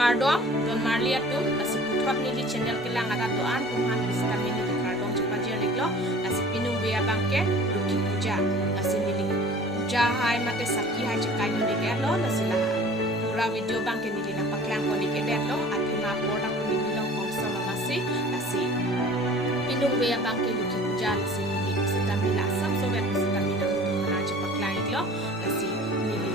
kardom don marlia tu nasi puthot nili channel ke lang ada doan tuhan istami nili kardom cepajer reglo nasi pinu bea bangke luki puja nasi nili puja hai mate sakki hai cekai nili gerlo nasi lah pura video bangke nili nampak lang ko nili gerlo athina porda ko nili long kongso mamasi nasi pinu bea bangke luki puja nasi nili istami la sam so vet istami nang mana cepak lang iglo nasi nili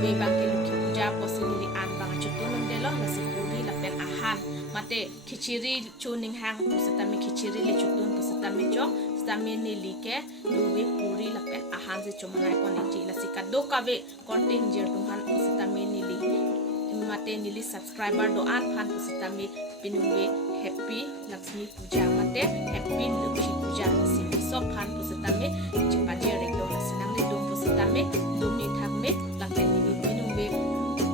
bea bangke luki puja posi nili an bang chutun delo nasi puri lapen ahan mate khichiri chuning hang pusatami khichiri le chutun pusatami cho stami nili ke nuwe puri lapen ahan se chomai kon ji lasi kado kabe content jer tuhan pusatami nili mate nili subscriber doan phan pusatami pinuwe happy lakshmi puja mate happy lakshmi puja nasi so phan pusatami chipaje reglo nasi nangli dum pusatami dum ni thakme lapen nili pinuwe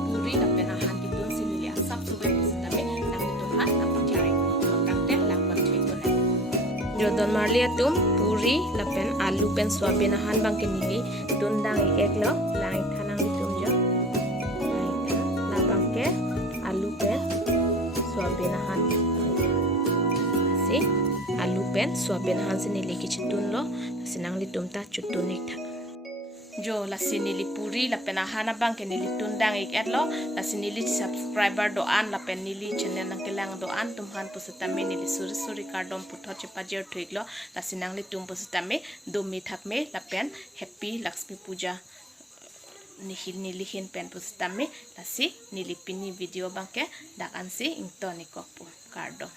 puri lapen ahan kitun sinili asap suwe pusatami nangli tuhan apajare kontakte lakpan thikon jodon marlia tum puri lapen alu pen soyabin ahan bangke nili dundang eklo lai thanang tum jo lai bangke alu pen soyabin ahan si alu pen soyabin ahan se nili ki chutun lo sinang li tum ta chutun nik tha jo lasi nili puri lapen ahan bangke nili tundang eklo lasi nili subscriber doan lapen nili channel nang kelang doan tumhan pusatame nili suri suri kardom puthot chepajer thiglo lasi nang li tum pusatame domi thakme lapen happy lakshmi puja nihil nili hin pen pusatame lasi nili pini video bangke dak ansi ingto nikok pu kardom